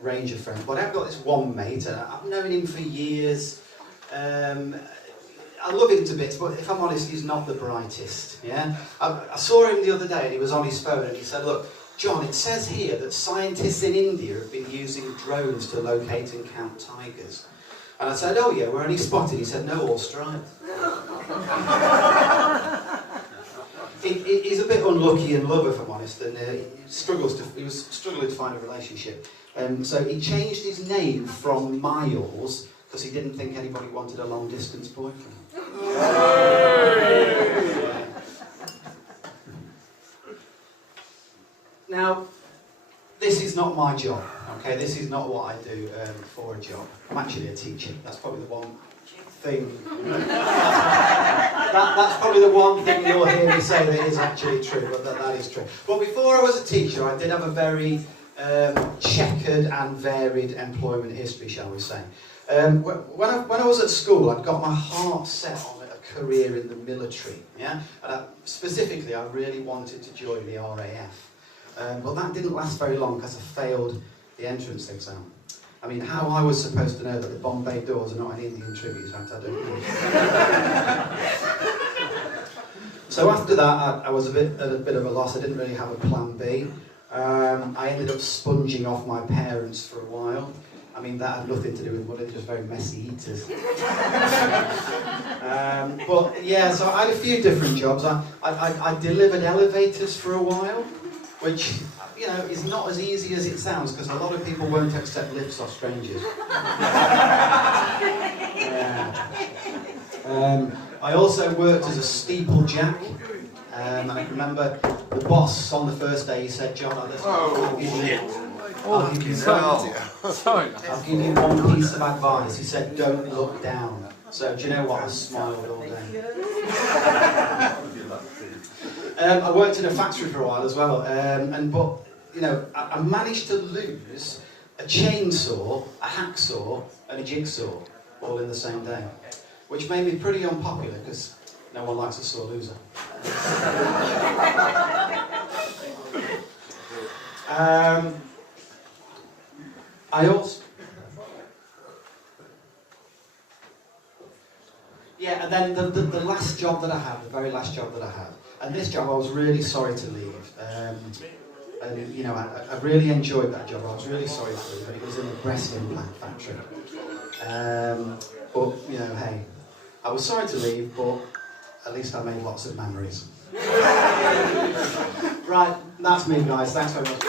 range of friends, but I've got this one mate, and I've known him for years. I love him to bits, but if I'm honest, he's not the brightest. Yeah, I saw him the other day, and he was on his phone, and he said, "Look, John, it says here that scientists in India have been using drones to locate and count tigers." And I said, "Oh yeah, where are any spotted?" He said, "No, all striped." He's a bit unlucky in love, if I'm honest, and he was struggling to find a relationship. So he changed his name from Miles because he didn't think anybody wanted a long-distance boyfriend. Now, this is not my job, okay? This is not what I do for a job. I'm actually a teacher. That's probably the one thing. That's probably the one thing you'll hear me say that is actually true, but that is true. But before I was a teacher, I did have a very checkered and varied employment history, shall we say. When I was at school, I'd got my heart set on a career in the military, yeah? And specifically, I really wanted to join the RAF. But that didn't last very long because I failed the entrance exam. I mean, how I was supposed to know that the Bombay Doors are not an Indian tribute, in fact, I don't know. So after that, I was at a bit of a loss. I didn't really have a plan B. I ended up sponging off my parents for a while. I mean, that had nothing to do with money, they're just very messy eaters. But yeah, so I had a few different jobs. I delivered elevators for a while, which, you know, is not as easy as it sounds, because a lot of people won't accept lifts off strangers. I also worked as a steeplejack. And I remember the boss on the first day, he said, "John, I'll give you one piece of advice." He said, "Don't look down." So do you know what? I smiled all day. I worked in a factory for a while as well, but you know, I managed to lose a chainsaw, a hacksaw, and a jigsaw all in the same day, which made me pretty unpopular because no one likes a sore loser. I also... Yeah, and then the last job that I had, the very last job that I had, and this job I was really sorry to leave. And you know, I really enjoyed that job. I was really sorry to leave, but it was in a breast implant factory. But you know, hey, I was sorry to leave, but at least I made lots of memories. Right, that's me, guys. Thanks very much.